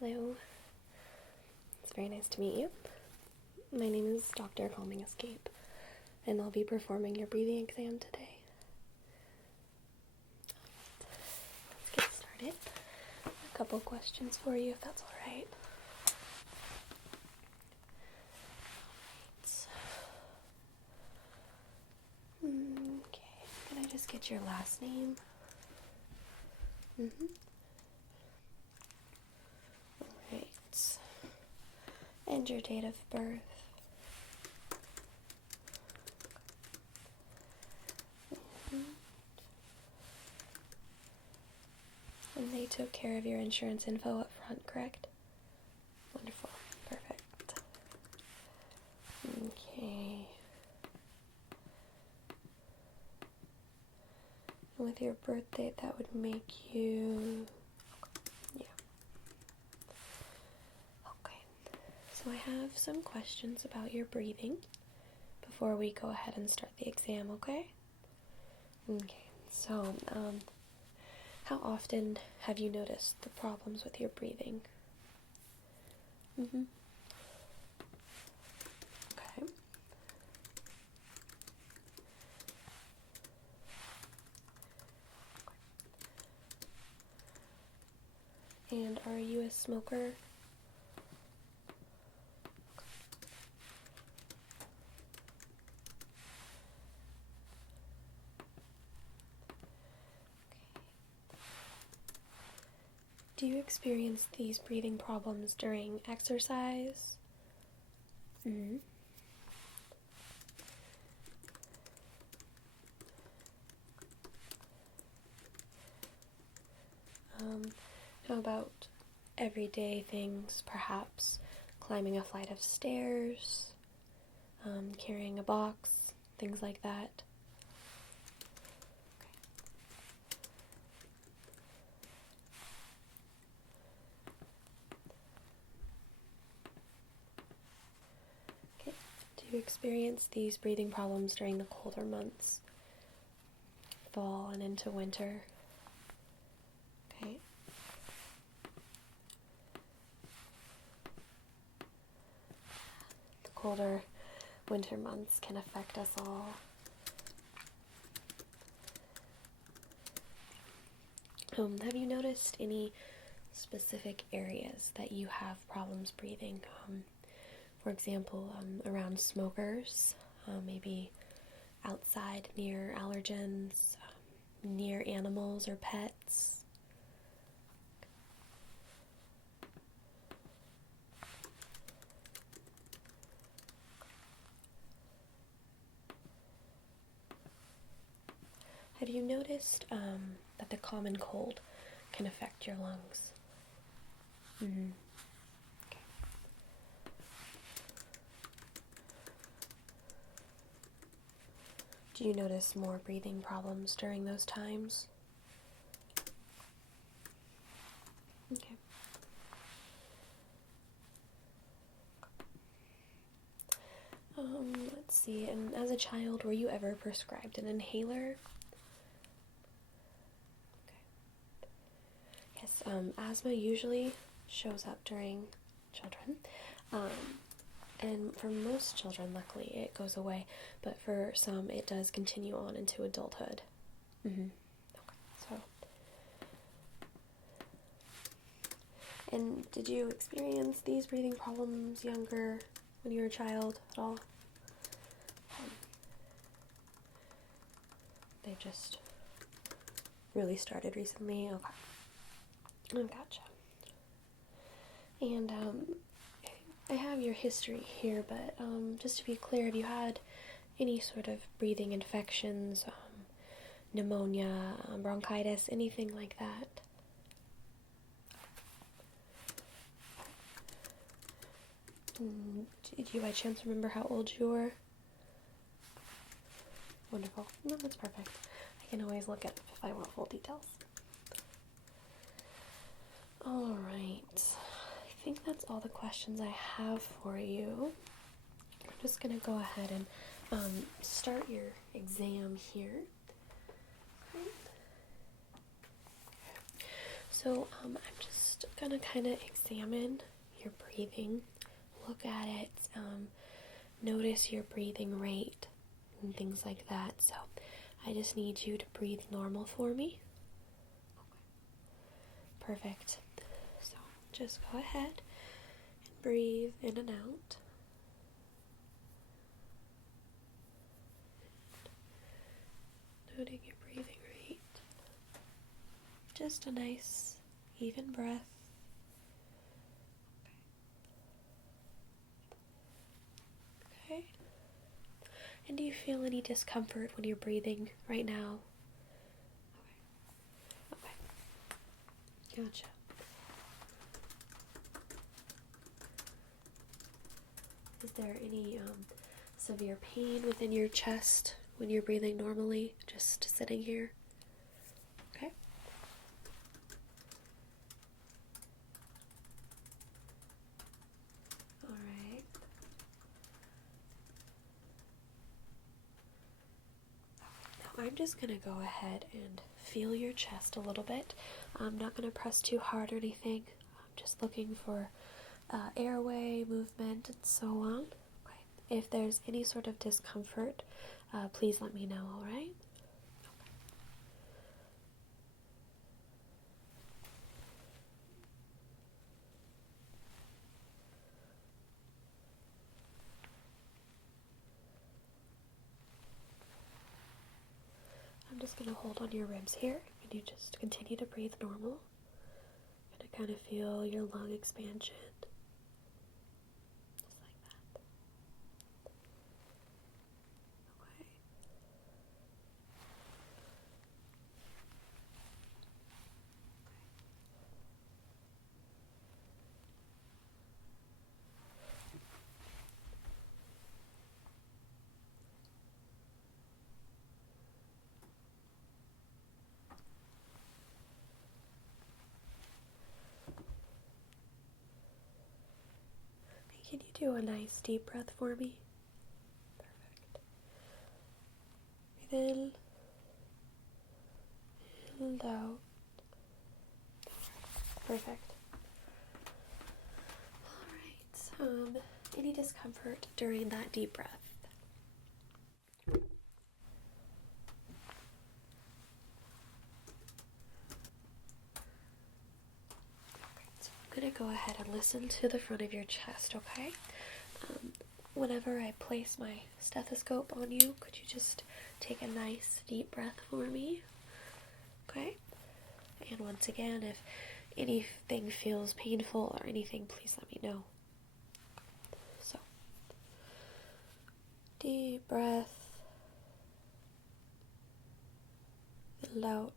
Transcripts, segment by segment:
Hello. It's very nice to meet you. My name is Dr. CalmingEscape, and I'll be performing your breathing exam today. Let's get started. A couple questions for you, if that's all right. Okay, can I just get your last name? Alright. And your date of birth. And they took care of your insurance info up front, correct? Wonderful. Perfect. Okay. And with your birth date, that would make you... yeah. Okay. So I have some questions about your breathing before we go ahead and start the exam, okay? Okay. So, how often have you noticed the problems with your breathing? Okay. And are you a smoker? Do you experience these breathing problems during exercise? How about everyday things, perhaps climbing a flight of stairs, carrying a box, things like that? Okay. Do you experience these breathing problems during the colder months, fall and into winter? Okay. The colder winter months can affect us all. Have you noticed any specific areas that you have problems breathing? For example, around smokers, maybe outside near allergens, near animals or pets. Have you noticed that the common cold can affect your lungs? Okay. Do you notice more breathing problems during those times? Okay. Let's see, and as a child, were you ever prescribed an inhaler? Yes, asthma usually shows up during children, and for most children, luckily, it goes away, but for some, it does continue on into adulthood. Okay, so, and did you experience these breathing problems younger, when you were a child at all? They just really started recently? Okay. Oh, gotcha. And, I have your history here, but, just to be clear, have you had any sort of breathing infections, pneumonia, bronchitis, anything like that? Did you by chance remember how old you were? Wonderful. No, that's perfect. I can always look at it if I want full details. Alright. I think that's all the questions I have for you. I'm just going to go ahead and start your exam here. So, I'm just just gonna kind of examine your breathing, look at it, notice your breathing rate and things like that. So I just need you to breathe normal for me. Okay. Perfect. So just go ahead and breathe in and out. Noting your breathing rate. Just a nice, even breath. Okay. And do you feel any discomfort when you're breathing right now? Okay. Gotcha. Is there any severe pain within your chest when you're breathing normally, just sitting here? Okay. All right. Now I'm just going to go ahead and feel your chest a little bit. I'm not going to press too hard or anything. I'm just looking for airway movement and so on. Okay. If there's any sort of discomfort, please let me know, all right? Okay. I'm just going to hold on your ribs here, and you just continue to breathe normal. Going to kind of feel your lung expansion. Just like that. Okay. Can you do a nice deep breath for me? Perfect. Breathe in and out. Perfect. Alright, any discomfort during that deep breath? So I'm going to go ahead and listen to the front of your chest, okay? Whenever I place my stethoscope on you, could you just take a nice deep breath for me? Okay? And once again, if anything feels painful or anything, please let me know. So, deep breath, and out.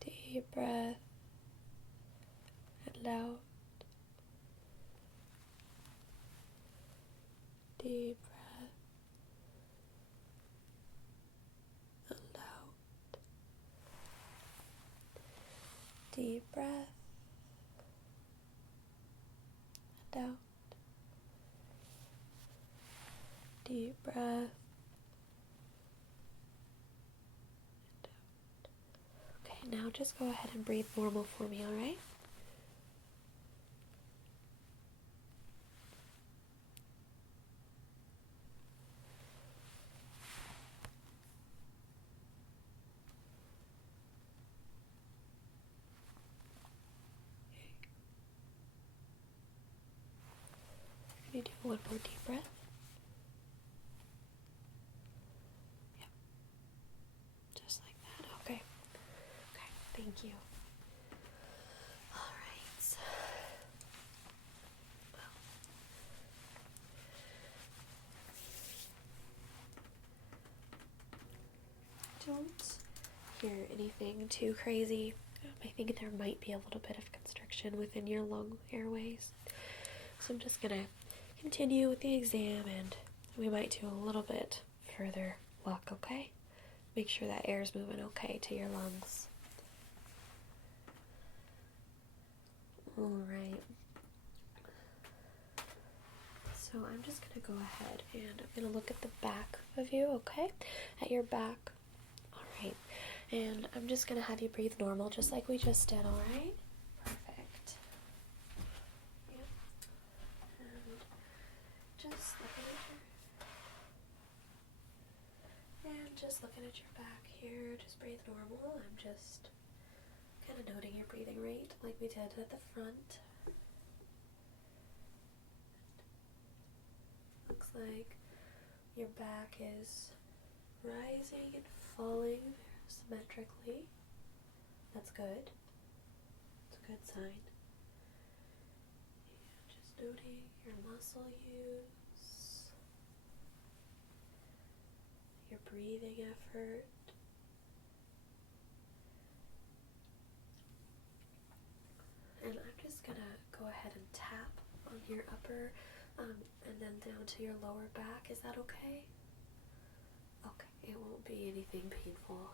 Deep breath, and out. Deep breath, and out. Deep breath, and out. Deep breath, and out. Okay, now just go ahead and breathe normal for me, alright? Can you do one more deep breath? Yep. Just like that. Okay. Okay, thank you. Alright. Well, don't hear anything too crazy. I think there might be a little bit of constriction within your lung airways. So I'm just gonna continue with the exam, and we might do a little bit further look, okay? Make sure that air is moving okay to your lungs. Alright. So I'm just gonna go ahead and I'm gonna look at the back of you, okay? At your back. Alright. And I'm just going to have you breathe normal, just like we just did, alright? Perfect. Yep. And just looking at your back here, just breathe normal. I'm just kind of noting your breathing rate like we did at the front. Looks like your back is rising and falling symmetrically. That's good. It's a good sign. And just noting your muscle use, your breathing effort. And I'm just gonna go ahead and tap on your upper and then down to your lower back. Is that okay? Okay, it won't be anything painful.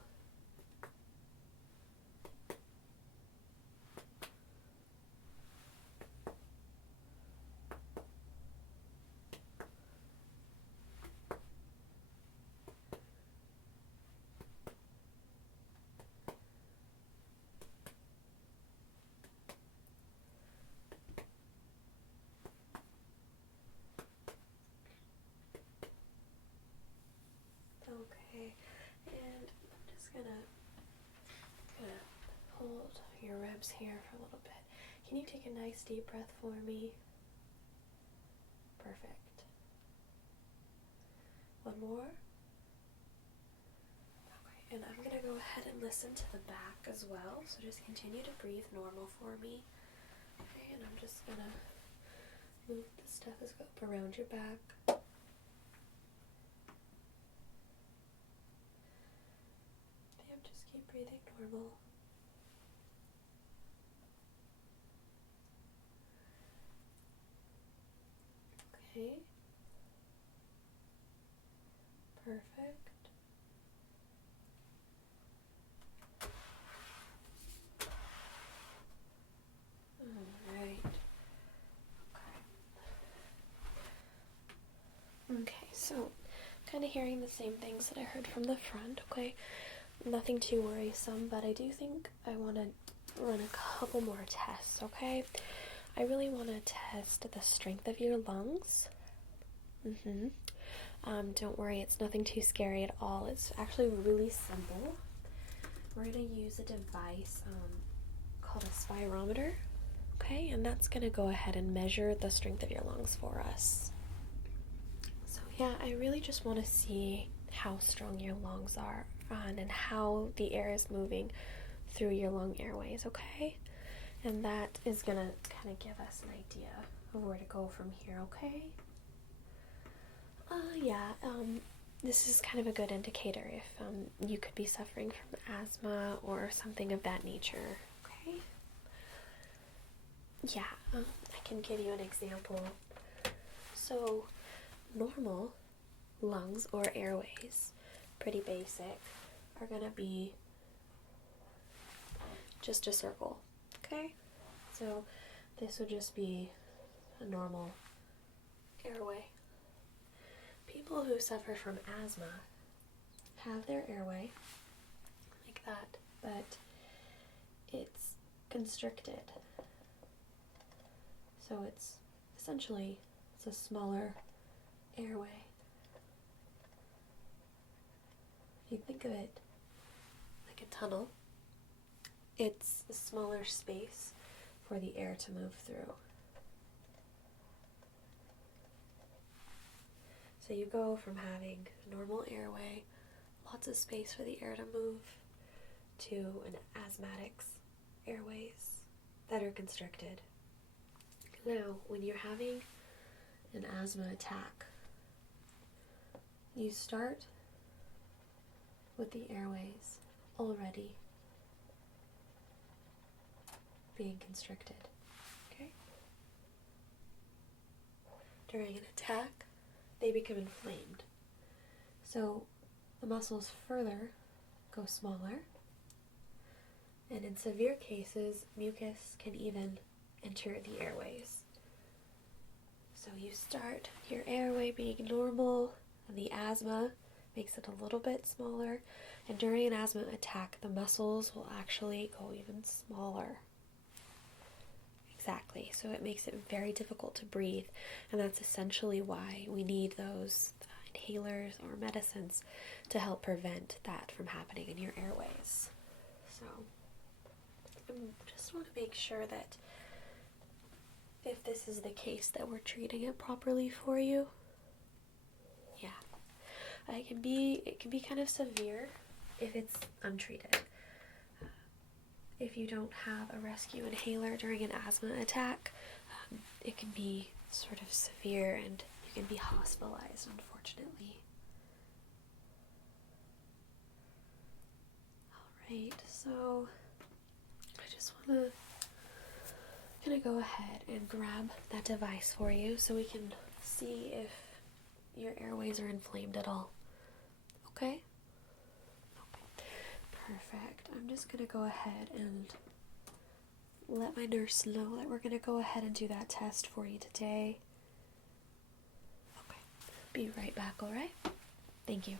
Okay, and I'm just gonna hold your ribs here for a little bit. Can you take a nice deep breath for me? Perfect. One more. Okay, and I'm gonna go ahead and listen to the back as well, so just continue to breathe normal for me. Okay, and I'm just gonna move the stethoscope around your back. Just keep breathing normal. Okay. Perfect. Alright. Okay, so kind of hearing the same things that I heard from the front, okay? Nothing too worrisome, but I do think I want to run a couple more tests, okay? I really want to test the strength of your lungs. Don't worry, it's nothing too scary at all. It's actually really simple. We're going to use a device called a spirometer, okay? And that's going to go ahead and measure the strength of your lungs for us. So yeah, I really just want to see how strong your lungs are and how the air is moving through your lung airways, okay? And that is going to kind of give us an idea of where to go from here, okay? This is kind of a good indicator if you could be suffering from asthma or something of that nature, okay? Yeah, I can give you an example. So, normal lungs or airways, pretty basic, are going to be just a circle, okay? So, this would just be a normal airway. People who suffer from asthma have their airway like that, but it's constricted. So it's essentially a smaller airway. If you think of it like a tunnel, it's a smaller space for the air to move through. So you go from having a normal airway, lots of space for the air to move, to an asthmatic's airways that are constricted. Now, when you're having an asthma attack, you start with the airways already being constricted, okay? During an attack, they become inflamed. So the muscles further go smaller, and in severe cases, mucus can even enter the airways. So you start your airway being normal, and the asthma makes it a little bit smaller, and during an asthma attack, the muscles will actually go even smaller. Exactly, so it makes it very difficult to breathe, and that's essentially why we need those inhalers or medicines to help prevent that from happening in your airways. So I just want to make sure that if this is the case, that we're treating it properly for you. Yeah, it can be kind of severe if it's untreated. If you don't have a rescue inhaler during an asthma attack, it can be sort of severe and you can be hospitalized, unfortunately. Alright, so I just want to go ahead and grab that device for you so we can see if your airways are inflamed at all. Okay? Perfect. I'm just going to go ahead and let my nurse know that we're going to go ahead and do that test for you today. Okay. Be right back, alright? Thank you.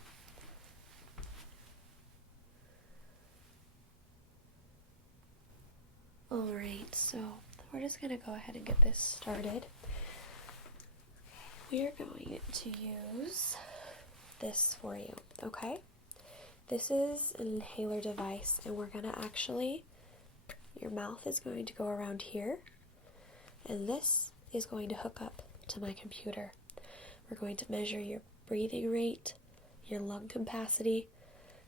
Alright, so we're just going to go ahead and get this started. We are going to use this for you, okay? This is an inhaler device, and we're going to actually, your mouth is going to go around here, and this is going to hook up to my computer. We're going to measure your breathing rate, your lung capacity,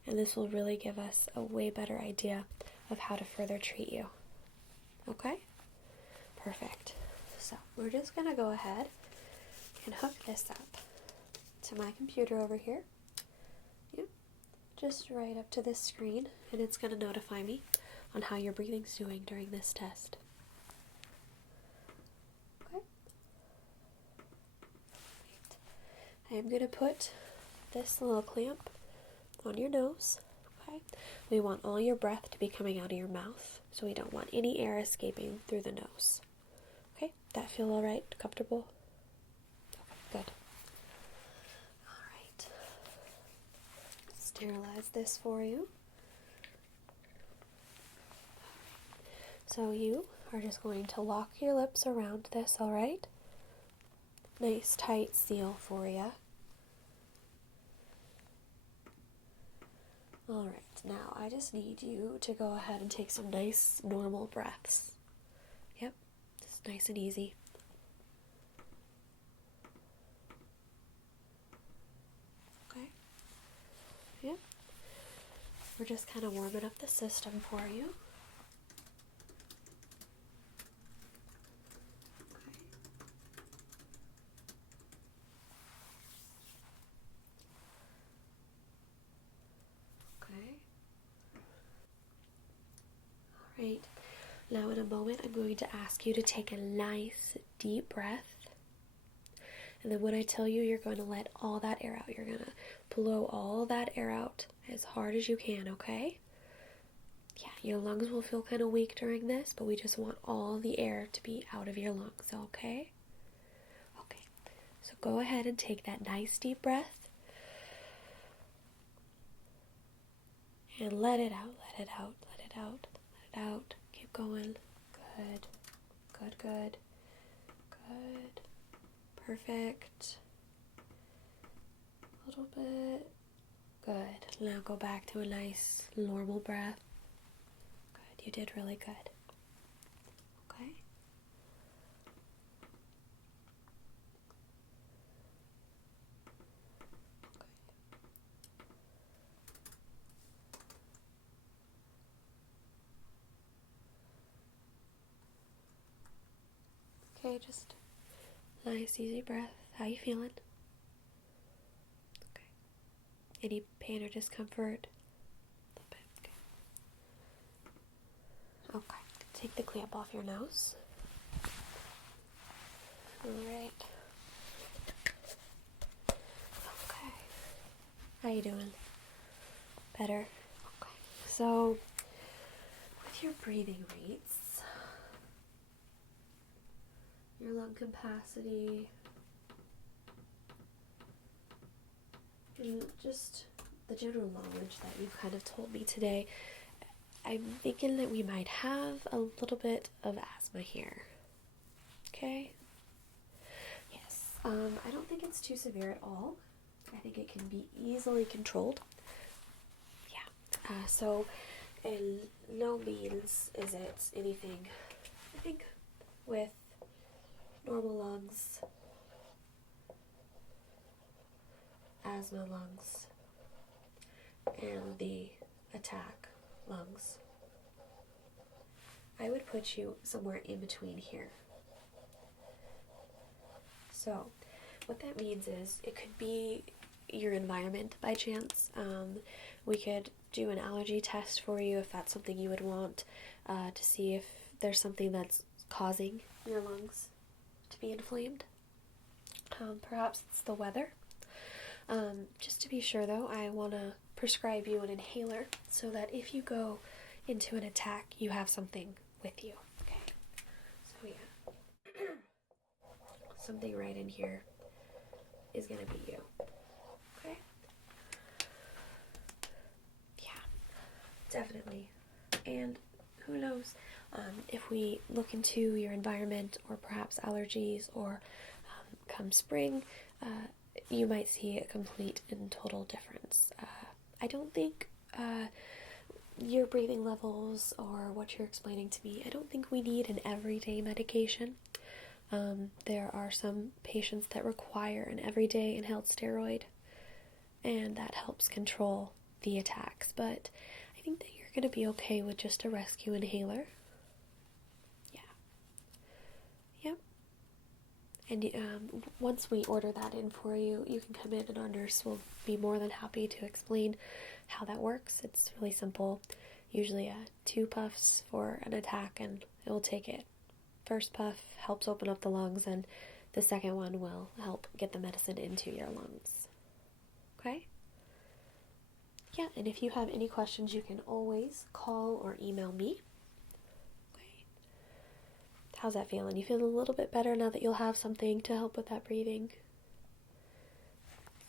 and this will really give us a way better idea of how to further treat you. Okay? Perfect. So we're just going to go ahead and hook this up to my computer over here. Yep. Just right up to this screen, and it's going to notify me on how your breathing's doing during this test. Okay. Right. I am going to put this little clamp on your nose. Okay. We want all your breath to be coming out of your mouth, so we don't want any air escaping through the nose. Okay. That feel all right? Comfortable? Okay. Good. Sterilize this for you. So you are just going to lock your lips around this, alright? Nice tight seal for you. Alright, now I just need you to go ahead and take some nice normal breaths. Yep, just nice and easy. Yep. We're just kind of warming up the system for you. Okay. Alright. Now in a moment I'm going to ask you to take a nice deep breath. And then when I tell you, you're going to let all that air out. You're going to blow all that air out as hard as you can, okay? Yeah, your lungs will feel kind of weak during this, but we just want all the air to be out of your lungs, okay? Okay, so go ahead and take that nice deep breath. And let it out, let it out, let it out, let it out. Keep going. Good, good, good, good. Perfect. A little bit. Good. Now go back to a nice normal breath. Good. You did really good. Okay. Okay, just nice, easy breath. How you feeling? Okay. Any pain or discomfort? A little bit. Okay. Okay. Take the clamp off your nose. Alright. Okay. How you doing? Better? Okay. So, with your breathing rates, your lung capacity, just the general knowledge that you've kind of told me today, I'm thinking that we might have a little bit of asthma here. Okay? Yes. I don't think it's too severe at all. I think it can be easily controlled. Yeah. So, in no means is it anything, I think, with normal lungs, asthma lungs, and the attack lungs, I would put you somewhere in between here. So, what that means is it could be your environment by chance. We could do an allergy test for you if that's something you would want, to see if there's something that's causing your lungs to be inflamed. Perhaps it's the weather. Just to be sure though, I want to prescribe you an inhaler so that if you go into an attack, you have something with you. Okay. So yeah. Something right in here is going to be you. Okay? Yeah. Definitely. And who knows, if we look into your environment or perhaps allergies, or come spring, you might see a complete and total difference. I don't think your breathing levels or what you're explaining to me, I don't think we need an everyday medication. There are some patients that require an everyday inhaled steroid, and that helps control the attacks, but I think that you're going to be okay with just a rescue inhaler. Yeah. Yep. And once we order that in for you, you can come in and our nurse will be more than happy to explain how that works. It's really simple. Usually 2 puffs for an attack, and it will take it. First puff helps open up the lungs, and the second one will help get the medicine into your lungs. Okay? Yeah, and if you have any questions, you can always call or email me. Okay. How's that feeling? You feel a little bit better now that you'll have something to help with that breathing?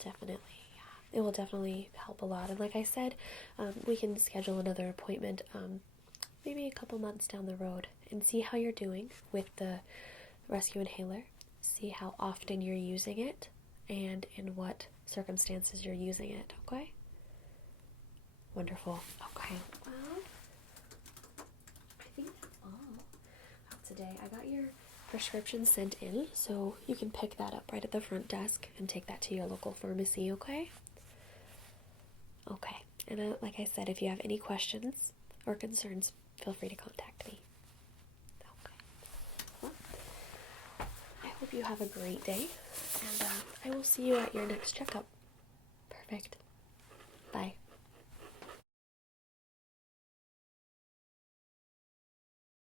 Definitely, yeah. It will definitely help a lot. And like I said, we can schedule another appointment maybe a couple months down the road and see how you're doing with the rescue inhaler. See how often you're using it and in what circumstances you're using it, okay? Wonderful. Okay, well, I think that's all today. I got your prescription sent in, so you can pick that up right at the front desk and take that to your local pharmacy, okay? Okay, and like I said, if you have any questions or concerns, feel free to contact me. Okay. Well, I hope you have a great day, and I will see you at your next checkup. Perfect.